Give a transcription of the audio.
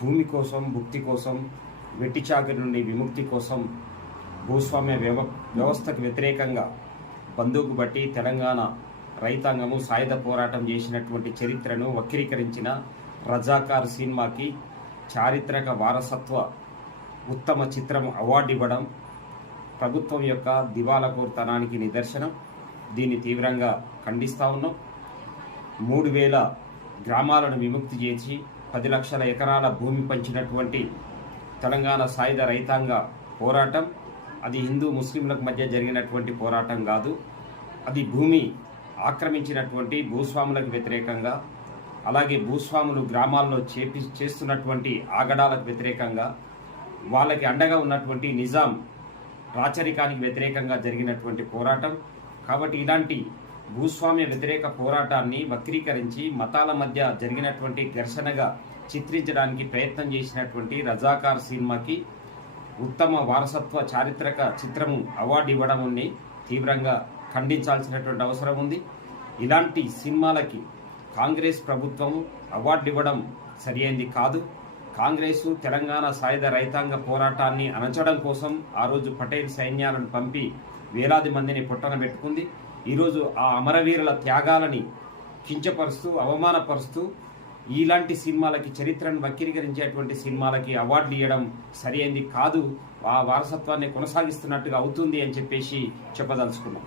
భూమి కోసం భుక్తి కోసం వెట్టిచాకి నుండి విముక్తి కోసం భూస్వామ్య వ్యవ వ్యవస్థకు వ్యతిరేకంగా బందూకు బట్టి తెలంగాణ రైతాంగము సాయుధ పోరాటం చేసినటువంటి చరిత్రను వక్రీకరించిన రజాకార్ సినిమాకి చారిత్రక వారసత్వ ఉత్తమ చిత్రం అవార్డు ఇవ్వడం ప్రభుత్వం యొక్క దివాలకోరుతనానికి నిదర్శనం. దీన్ని తీవ్రంగా ఖండిస్తూ ఉన్నాం. మూడు వేల గ్రామాలను విముక్తి చేసి పది లక్షల ఎకరాల భూమి పంచినటువంటి తెలంగాణ సాయుధ రైతాంగ పోరాటం. అది హిందూ ముస్లింలకు మధ్య జరిగినటువంటి పోరాటం కాదు. అది భూమి ఆక్రమించినటువంటి భూస్వాములకు వ్యతిరేకంగా అలాగే భూస్వాములు గ్రామాల్లో చేపి చేస్తున్నటువంటి ఆగడాలకు వ్యతిరేకంగా వాళ్ళకి అండగా ఉన్నటువంటి నిజాం రాచరికానికి వ్యతిరేకంగా జరిగినటువంటి పోరాటం. కాబట్టి ఇలాంటి భూస్వామ్య వ్యతిరేక పోరాటాన్ని వక్రీకరించి మతాల మధ్య జరిగినటువంటి ఘర్షణగా చిత్రించడానికి ప్రయత్నం చేసినటువంటి రజాకార్ సినిమాకి ఉత్తమ వారసత్వ చారిత్రక చిత్రము అవార్డు ఇవ్వడం తీవ్రంగా ఖండించాల్సినటువంటి అవసరం ఉంది. ఇలాంటి సినిమాలకి కాంగ్రెస్ ప్రభుత్వం అవార్డు ఇవ్వడం సరియైంది కాదు. కాంగ్రెస్ తెలంగాణ సాయుధ రైతాంగ పోరాటాన్ని అణచడం కోసం ఆ రోజు పటేల్ సైన్యాలను పంపి వేలాది మందిని పుట్టన పెట్టుకుంది. ఈరోజు ఆ అమరవీరుల త్యాగాలని కించపరుస్తూ అవమానపరుస్తూ ఇలాంటి సినిమాలకి చరిత్రను వక్రీకరించేటువంటి సినిమాలకి అవార్డులు ఇవ్వడం సరైంది కాదు. ఆ వారసత్వాన్ని కొనసాగిస్తున్నట్టుగా అవుతుంది అని చెప్పేసి చెప్పదలుచుకున్నాం.